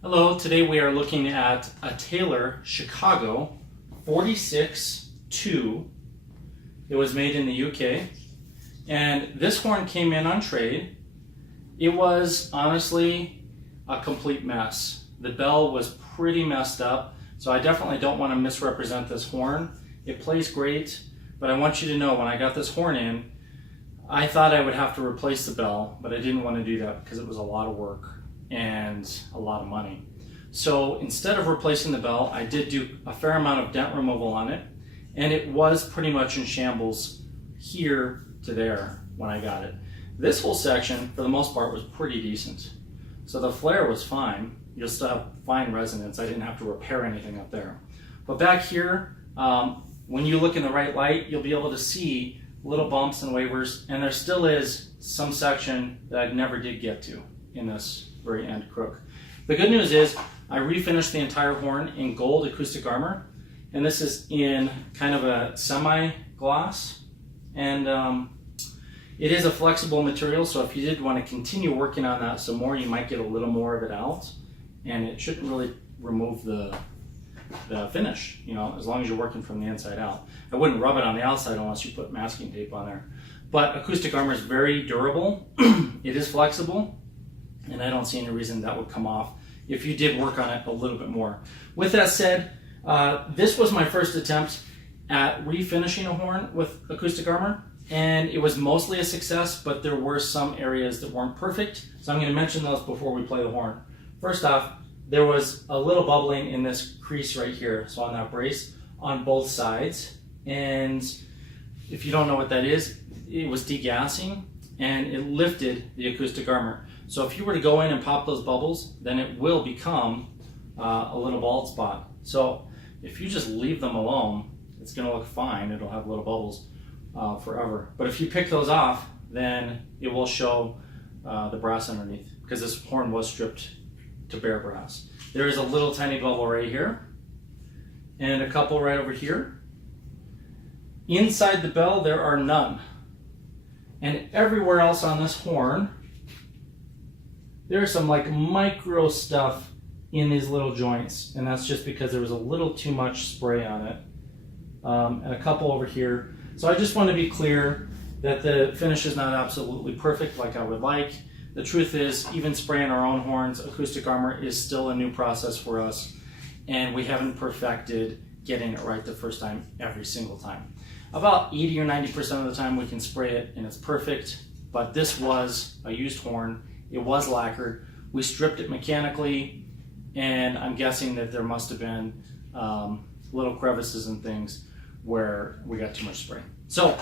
Hello, today we are looking at a Taylor Chicago 46-2. It was made in the UK, and this horn came in on trade. It was honestly a complete mess. The bell was pretty messed up, so I definitely don't want to misrepresent this horn. It plays great, but I want you to know when I got this horn in, I thought I would have to replace the bell, but I didn't want to do that because it was a lot of work and a lot of money. So instead of replacing the bell, I did do a fair amount of dent removal on it, and it was pretty much in shambles here to there when I got it. This whole section, for the most part, was pretty decent. So the flare was fine. You'll still have fine resonance. I didn't have to repair anything up there. But back here, when you look in the right light, you'll be able to see little bumps and wavers, and there still is some section that I never did get to in this very end crook. The good news is I refinished the entire horn in gold acoustic armor, and this is in kind of a semi-gloss, and it is a flexible material, so if you did want to continue working on that some more, you might get a little more of it out, and it shouldn't really remove the finish, you know, as long as you're working from the inside out. I wouldn't rub it on the outside unless you put masking tape on there. But acoustic armor is very durable. It is flexible, and I don't see any reason that would come off if you did work on it a little bit more. With that said, this was my first attempt at refinishing a horn with acoustic armor, and it was mostly a success, but there were some areas that weren't perfect, so I'm going to mention those before we play the horn. First off, there was a little bubbling in this crease right here, so on that brace, on both sides, and if you don't know what that is, it was degassing, and it lifted the acoustic armor. So if you were to go in and pop those bubbles, then it will become a little bald spot. So if you just leave them alone, it's going to look fine. It'll have little bubbles forever. But if you pick those off, then it will show the brass underneath, because this horn was stripped to bare brass. There is a little tiny bubble right here, and a couple right over here. Inside the bell, there are none. And everywhere else on this horn, there's some like micro stuff in these little joints, and that's just because there was a little too much spray on it, and a couple over here. So I just want to be clear that the finish is not absolutely perfect like I would like. The truth is, even spraying our own horns, acoustic armor is still a new process for us, and we haven't perfected getting it right the first time every single time. About 80 or 90% of the time we can spray it and it's perfect, but this was a used horn. It was lacquered. We stripped it mechanically, and I'm guessing that there must have been little crevices and things where we got too much spray. So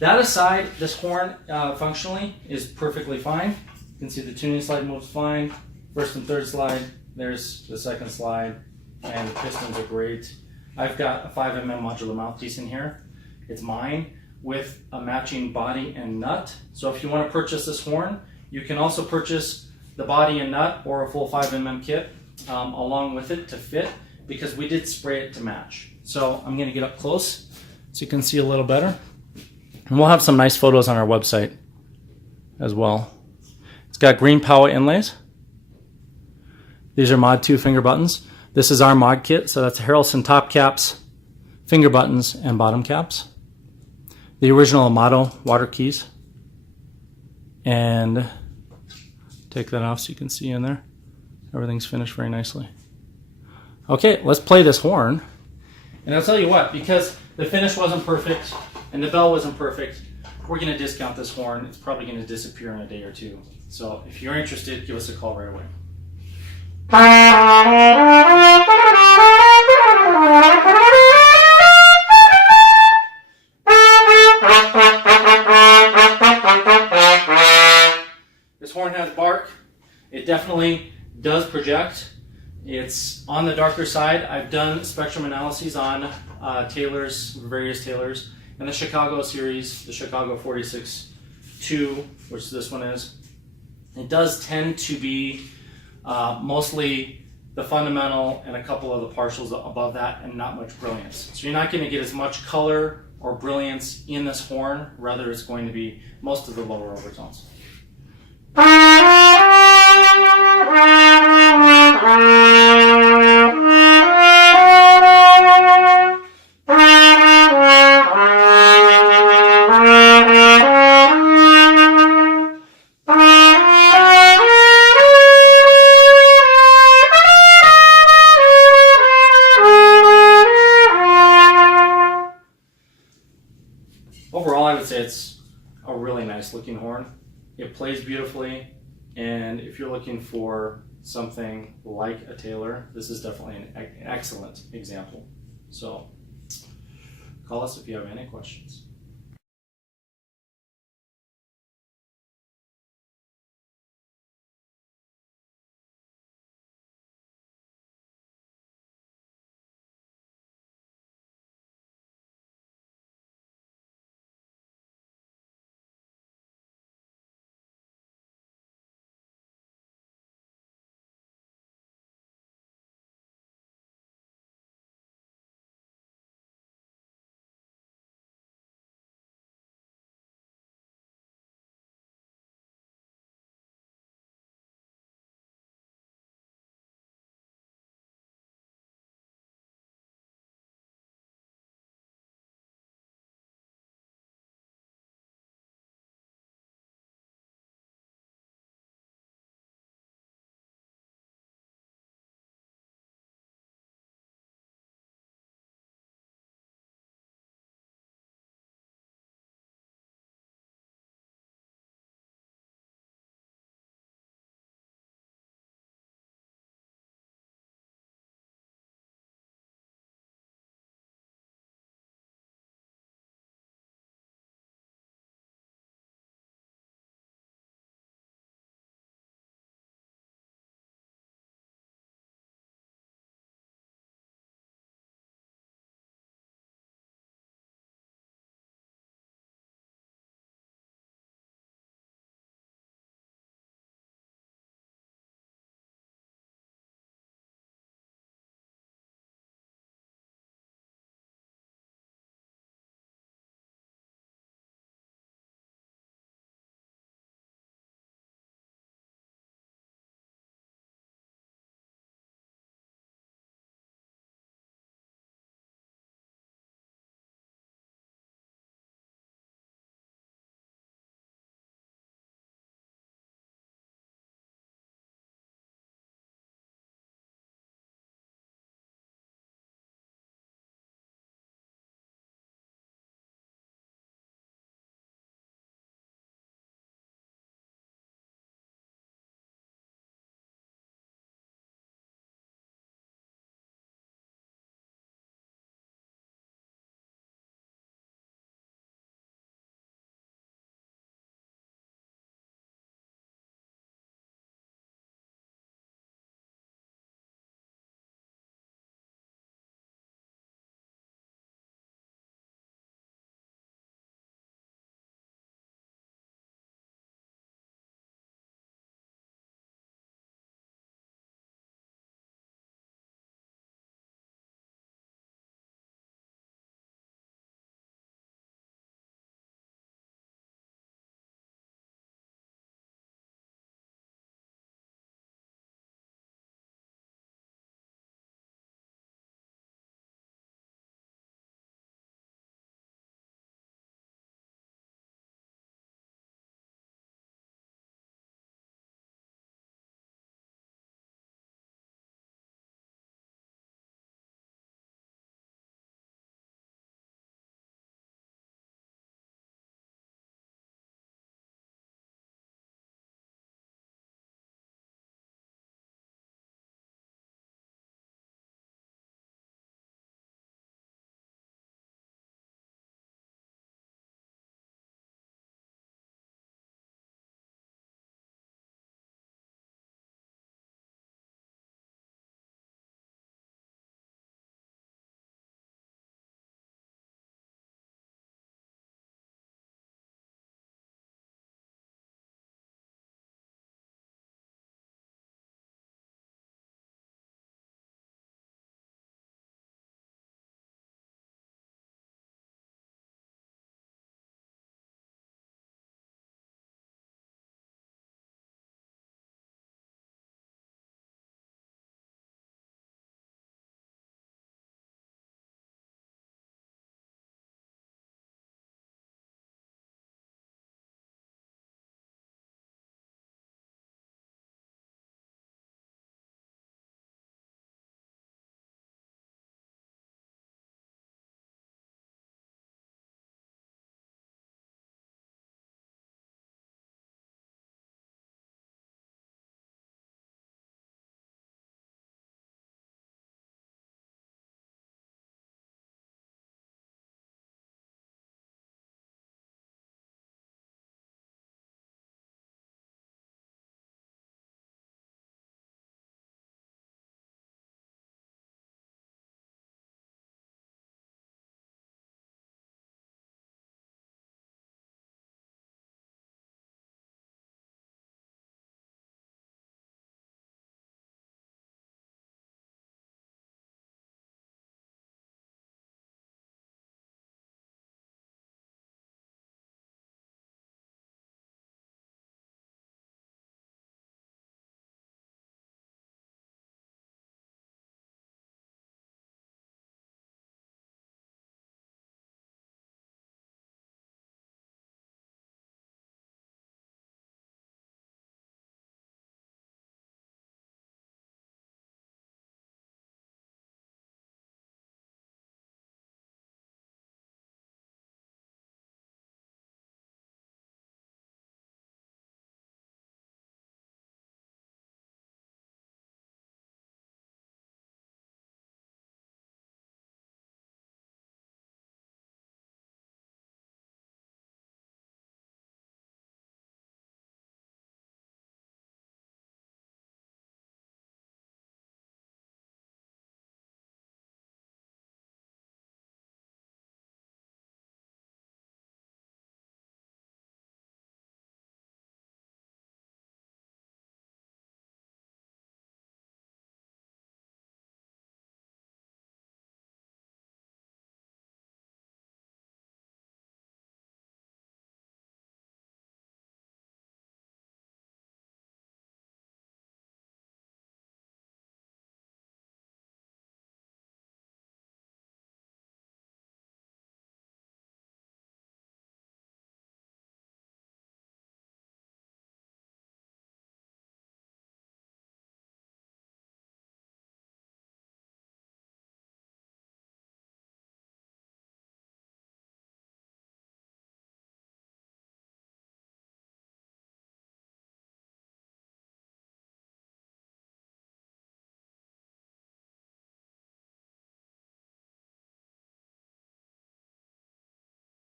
that aside, this horn functionally is perfectly fine. You can see the tuning slide moves fine. First and third slide, there's the second slide, and the pistons are great. I've got a 5mm modular mouthpiece in here. It's mine with a matching body and nut. So if you want to purchase this horn, you can also purchase the body and nut or a full 5mm kit along with it to fit, because we did spray it to match. So I'm going to get up close so you can see a little better. And we'll have some nice photos on our website as well. It's got green power inlays. These are Mod 2 finger buttons. This is our mod kit, so that's Harrelson top caps, finger buttons, and bottom caps. The original Amato water keys. And take that off so you can see in there. Everything's finished very nicely. Okay, let's play this horn. And I'll tell you what, because the finish wasn't perfect and the bell wasn't perfect, we're going to discount this horn. It's probably going to disappear in a day or two. So if you're interested, give us a call right away. This horn has bark. It definitely does project. It's on the darker side. I've done spectrum analyses on Taylors, various Taylors, and the Chicago series, the Chicago 46-2, which this one is. It does tend to be mostly the fundamental and a couple of the partials above that, and not much brilliance. So you're not going to get as much color or brilliance in this horn. Rather, it's going to be most of the lower overtones. looking horn. It plays beautifully, and if you're looking for something like a Taylor, this is definitely an excellent example. So call us if you have any questions.